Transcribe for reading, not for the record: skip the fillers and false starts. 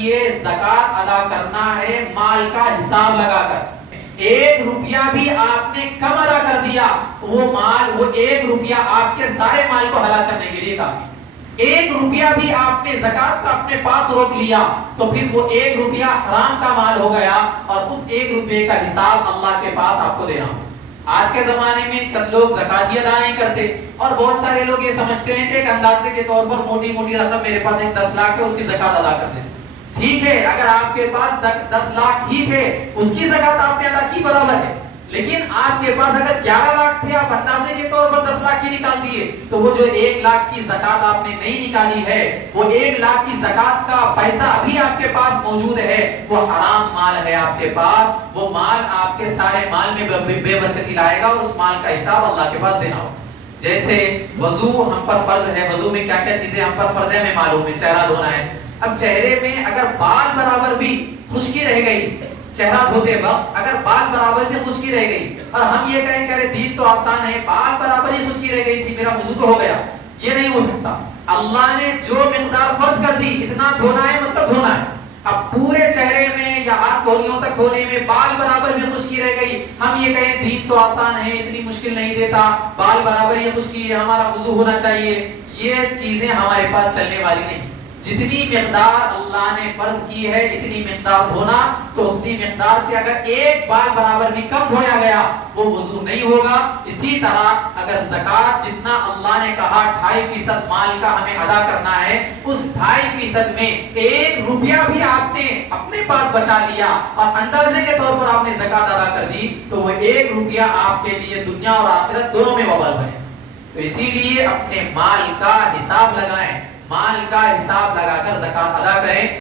لیے زکات ادا کرنا ہے مال کا حساب لگا کر۔ 1 روپیہ بھی آپ نے کم ادا کر دیا تو وہ 1 روپیہ آپ کے سارے مال کو ہلاک کرنے کے لیے کافی۔ 1 روپیہ بھی آپ نے زکات کا اپنے پاس روک لیا تو پھر وہ 1 روپیہ حرام کا مال ہو گیا اور اس 1 روپے کا حساب اللہ کے پاس آپ کو دینا ہو۔ آج کے زمانے میں چند لوگ زکات ادا نہیں کرتے اور بہت سارے لوگ یہ سمجھتے ہیں کہ ایک اندازے کے طور پر موٹی موٹی رقم میرے پاس 10 لاکھ ہے اس کی زکات ادا کر دیں۔ ٹھیک ہے، اگر آپ کے پاس 10 لاکھ ہی تھے اس کی زکات آپ نے ادا کی برابر ہے، لیکن آپ کے پاس اگر 11 لاکھ تھے آپ اندازے کے طور پر 10 لاکھ ہی نکال دیے تو وہ جو 1 لاکھ کی زکات آپ نے نہیں نکالی ہے وہ 1 لاکھ کی زکات کا پیسہ ابھی آپ کے پاس موجود ہے، وہ حرام مال ہے آپ کے پاس، وہ مال آپ کے سارے مال میں بے برکتی لائے گا اور اس مال کا حساب اللہ کے پاس دینا ہوگا۔ جیسے وضو ہم پر فرض ہے، وضو میں کیا کیا چیزیں ہم پر فرض ہے ہمیں معلوم ہے، چہرہ دھونا ہے۔ اب چہرے میں اگر بال برابر بھی خشکی رہ گئی، چہرہ دھوتے وقت اگر بال برابر بھی خشکی رہ گئی اور ہم یہ کہیں کہ ارے دین تو آسان ہے، بال برابر ہی خشکی رہ گئی تھی میرا وضو تو ہو گیا، یہ نہیں ہو سکتا۔ اللہ نے جو مقدار فرض کر دی اتنا دھونا ہے مطلب دھونا ہے۔ اب پورے چہرے میں یا ہاتھ کوہنیوں تک دھونے میں بال برابر بھی خشکی رہ گئی، ہم یہ کہیں دین تو آسان ہے اتنی مشکل نہیں دیتا، بال برابر ہی خشکی ہے ہمارا وضو ہونا چاہیے، یہ چیزیں ہمارے پاس چلنے والی نہیں۔ جتنی مقدار اللہ نے فرض کی ہے اتنی مقدار دھونا، تو اتنی مقدار سے اگر 1 بال برابر بھی کم دھویا گیا وہ وضو نہیں ہوگا۔ اسی طرح اگر زکات جتنا اللہ نے کہا 2.5% مال کا ہمیں ادا کرنا ہے، اس 2.5% میں 1 روپیہ بھی آپ نے اپنے پاس بچا لیا اور اندازے کے طور پر آپ نے زکات ادا کر دی تو وہ 1 روپیہ آپ کے لیے دنیا اور آخرت دونوں میں وبال بنے۔ تو اسی لیے اپنے مال کا حساب لگائیں، مال کا حساب لگا کر زکات ادا کریں۔